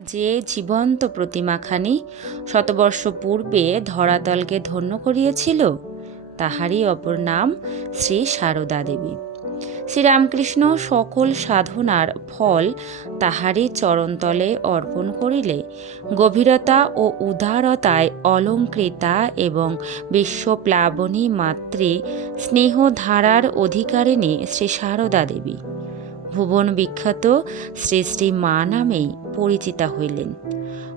যে জীবন্ত প্রতিমাখানি শতবর্ষ পূর্বে ধরাতলকে ধন্য করিয়েছিল, তাহারই অপর নাম শ্রী সারদা দেবী। শ্রীরামকৃষ্ণ সকল সাধনার ফল তাহারই চরণতলে অর্পণ করিলে গভীরতা ও উদারতায় অলঙ্কৃতা এবং বিশ্বপ্লাবনী মাতৃ স্নেহধারার অধিকারিণী শ্রী সারদা দেবী। ভুবন বিখ্যাত শ্রী শ্রী মা নামেই পরিচিতা হইলেন।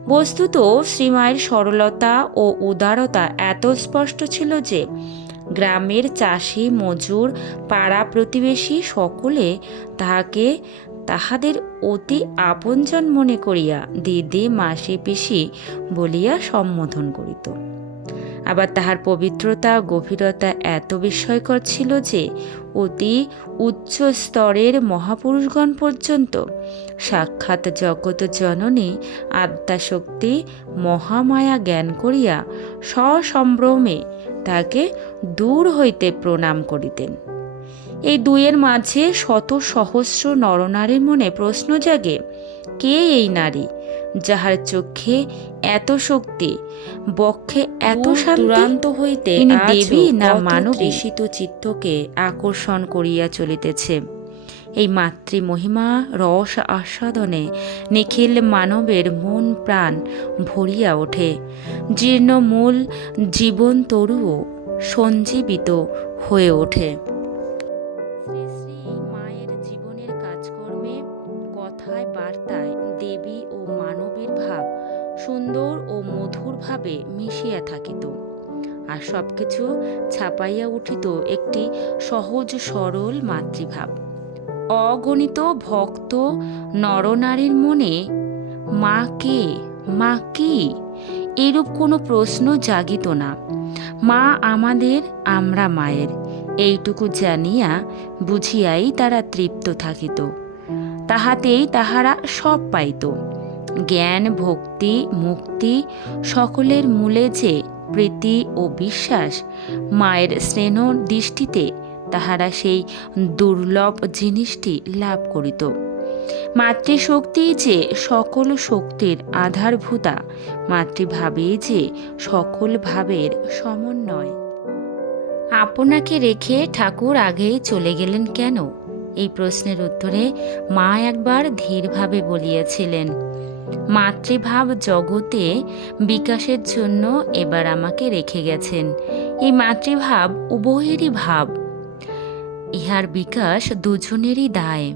বস্তুত শ্রীমায়ের সরলতা ও উদারতা এত স্পষ্ট ছিল যে, গ্রামের চাষি, মজুর, পাড়া প্রতিবেশী সকলে তাহাকে তাহাদের অতি আপনজন মনে করিয়া দিদি, মাসি, পিসি বলিয়া সম্বোধন করিত। আবার তাহার পবিত্রতা, গভীরতা এত বিস্ময়কর ছিল যে অতি উচ্চ স্তরের মহাপুরুষগণ পর্যন্ত। সাক্ষাৎ জগৎ জননী আত্মাশক্তি মহামায়া জ্ঞান করিয়া সসম্ভ্রমে তাকে দূর হইতে প্রণাম করিতেন। এই দুইয়ের মাঝে শত সহস্র নরনারীর মনে প্রশ্ন জাগে, কে এই নারী? যাহার চোখে এত শক্তি বক্ষে এত শান্ত হইতে দেবী না মানব। ঋষিত চিত্তকে আকর্ষণ করিয়া চলিতেছে। এই মাতৃমহিমা রস আস্বাদনে নিখিল মানবের মন প্রাণ ভরিয়া ওঠে। জীর্ণমূল জীবন তরুও সঞ্জীবিত হয়ে ওঠে। আর সবকিছু ছাপাইয়া উঠিত একটি সহজ সরল মাতৃভাব। অগণিত ভক্ত নরনারীর মনে, মা কে? মা কি? এরূপ কোনো প্রশ্ন জাগিত না। মা আমাদের, আমরা মায়ের। এইটুকু জানিয়া বুঝিয়াই তারা তৃপ্ত থাকিত। তাহাতেই তাহারা সব পাইত। জ্ঞান, ভক্তি, মুক্তি সকলের মূলে যে প্রীতি ও বিশ্বাস মায়ের স্নেহ দৃষ্টিতে তাহারা সেই দুর্লভ জিনিসটি লাভ করিত। মাতৃশক্তি যে সকল শক্তির আধারভূতা মাতৃভাবেই যে সকল ভাবের সমন্বয়। আপনাকে রেখে ঠাকুর আগেই চলে গেলেন কেন? এই প্রশ্নের উত্তরে মা একবার ধীরভাবে বলিয়াছিলেন মাতৃভাব জগতে বিকাশের জন্য এবার আমাকে রেখে গেছেন। এই মাতৃভাব উভয়েরই ভাব। ইহার বিকাশ দুজনেরই দায়।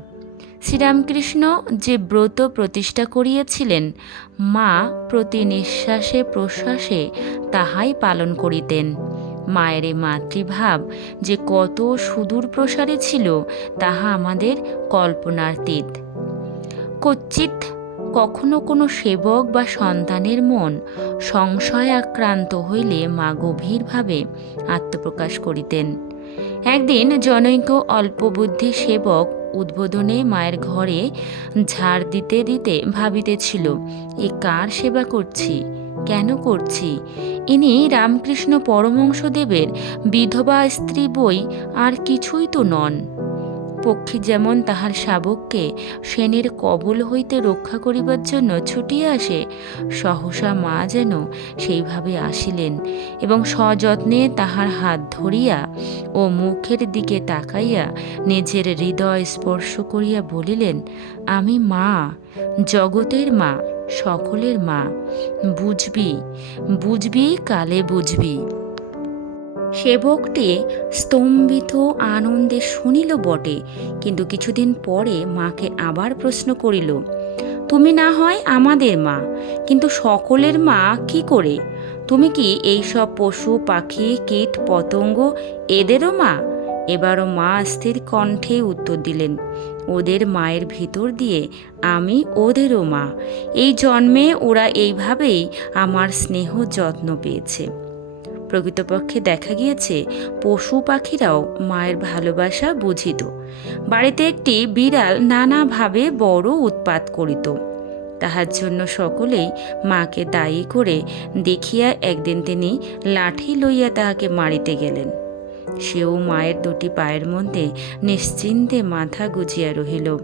শ্রীরামকৃষ্ণ যে ব্রত প্রতিষ্ঠা করিয়াছিলেন, মা প্রতি নিঃশ্বাসে প্রশ্বাসে তাহাই পালন করিতেন। মায়ের মাতৃভাব যে কত সুদূর প্রসারে ছিল, তাহা আমাদের কল্পনাতীত। কচ্চিৎ কখনো কোনো সেবক বা সন্তানের মন সংশয় আক্রান্ত হইলে মা গভীরভাবে আত্মপ্রকাশ করিতেন। একদিন জনৈক অল্পবুদ্ধি সেবক উদ্বোধনে মায়ের ঘরে ঝাড় দিতে দিতে ভাবিতেছিল, এ কার সেবা করছি? কেন করছি? ইনি রামকৃষ্ণ পরমংশদেবের বিধবা স্ত্রী বই আর কিছুই তো নন। পক্ষী যেমন তাহার শাবককে সেনের কবল হইতে রক্ষা করিবার জন্য ছুটিয়া আসে, সহসা মা যেন সেইভাবে আসিলেন এবং সযত্নে তাহার হাত ধরিয়া ও মুখের দিকে তাকাইয়া নিজের হৃদয় স্পর্শ করিয়া বলিলেন, আমি মা, জগতের মা, সকলের মা, বুঝবি বুঝবি কালে বুঝবি। সেবকটি স্তম্ভিত আনন্দে শুনিল বটে, কিন্তু কিছুদিন পরে মাকে আবার প্রশ্ন করিল, তুমি না হয় আমাদের মা, কিন্তু সকলের মা কি করে? তুমি কি এই সব পশু, পাখি, কীট, পতঙ্গ এদেরও মা? এবারও মা স্থির কণ্ঠে উত্তর দিলেন, ওদের মায়ের ভিতর দিয়ে আমি ওদেরও মা। এই জন্মে ওরা এইভাবেই আমার স্নেহ যত্ন পেয়েছে। প্রকৃতপক্ষে দেখা গিয়েছে, পশু পাখিরাও মায়ের ভালোবাসা বুঝিত। বাড়িতে একটি বিড়াল নানাভাবে বড় উৎপাত করিত। তাহার জন্য সকলেই মাকে দায়ী করে দেখিয়া একদিন তিনি লাঠি লইয়া তাহাকে মারিতে গেলেন। সেও মায়ের দুটি পায়ের মধ্যে নিশ্চিন্তে মাথা গুজিয়া রহিল।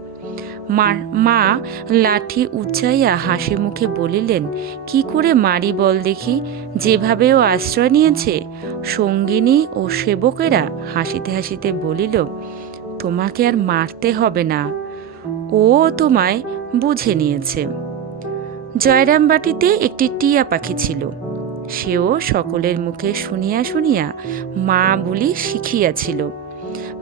মার, মা লাঠি উচ্চাইয়া হাসি মুখে বলিলেন, কি করে মারি বল দেখি যেভাবে ও আশ্রয় নিয়েছে, সঙ্গিনী ও সেবকেরা হাসিতে হাসিতে বলিল, তোমাকে আর মারতে হবে না, ও তোমায় বুঝে নিয়েছে। জয়রামবাটিতে একটি টিয়া পাখি ছিল। সেও সকলের মুখে শুনিয়া শুনিয়া মা বলি শিখিয়াছিল।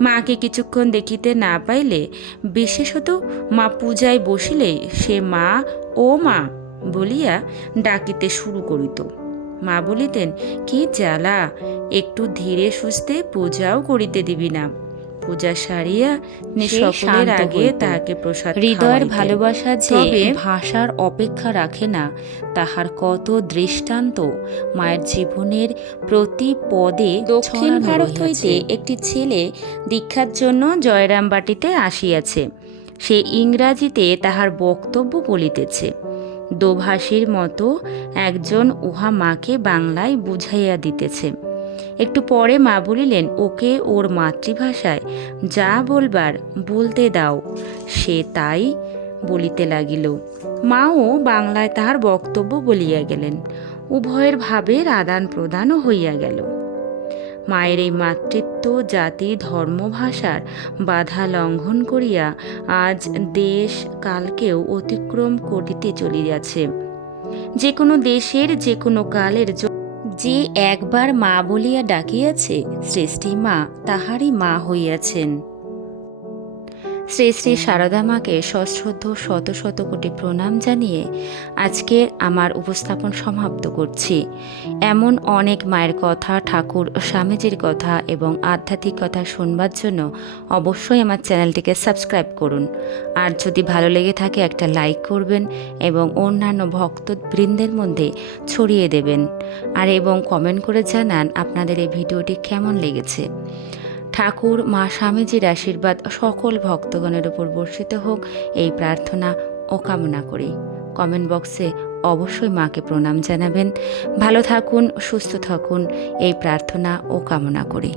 মাকে কিছুক্ষণ দেখিতে না পাইলে বিশেষত মা পূজায় বসিলে সে মা ও মা বলিয়া ডাকিতে শুরু করিত। মা বলিতেন, কি জ্বালা, একটু ধীরে সুস্থে পূজাও করিতে দিবি না। পূজা সারিয়া সকলের আগে তাহাকে প্রসাদ হৃদয়ের ভালোবাসা যে ভাষার অপেক্ষা রাখে না তাহার কত দৃষ্টান্ত মায়ের জীবনের প্রতি পদে দক্ষিণ ভারত হইতে একটি ছেলে দীক্ষার জন্য জয়রামবাটিতে আসিয়াছে। সে ইংরাজিতে তাহার বক্তব্য বলিতেছে দোভাষীর মতো একজন উহা মাকে বাংলায় বুঝাইয়া দিতেছে। একটু পরে মা বলিলেন, ওকে ওর মাতৃভাষায় যা বলবার বলতে দাও। সে তাই বলিতে লাগিল। মাও বাংলায় তাহার বক্তব্য বলিয়া গেলেন। উভয়ের ভাবের আদান প্রদানও হইয়া গেল। মায়ের এই মাতৃত্ব, জাতি ধর্ম ভাষার বাধা লঙ্ঘন করিয়া আজ দেশ কালকেও অতিক্রম করিতে চলিয়াছে। যে কোনো দেশের, যে কোনো কালের যে একবার মা বলিয়া ডাকিয়াছে শ্রেষ্ঠী মা তাহারই মা হইয়াছেন। শ্রী শ্রী সারদা মাকে সশ্রদ্ধ শত শত কোটি প্রণাম জানিয়ে আজকে আমার উপস্থাপন সমাপ্ত করছি। এমন অনেক মায়ের কথা, ঠাকুর স্বামীজির কথা এবং আধ্যাত্মিক কথা শুনবার জন্য অবশ্যই আমার চ্যানেলটিকে সাবস্ক্রাইব করুন। আর যদি ভালো লেগে থাকে একটা লাইক করবেন এবং অন্যান্য ভক্তবৃন্দের মধ্যে ছড়িয়ে দেবেন। আর এবং কমেন্ট করে জানান আপনাদের এই ভিডিওটি কেমন লেগেছে। ঠাকুর, মা স্বামীজির আশীর্বাদ সকল ভক্তগণের উপর বর্ষিত হোক এই প্রার্থনা ও কামনা করি। কমেন্ট বক্সে অবশ্যই মাকে প্রণাম জানাবেন। ভালো থাকুন, সুস্থ থাকুন, এই প্রার্থনা ও কামনা করি।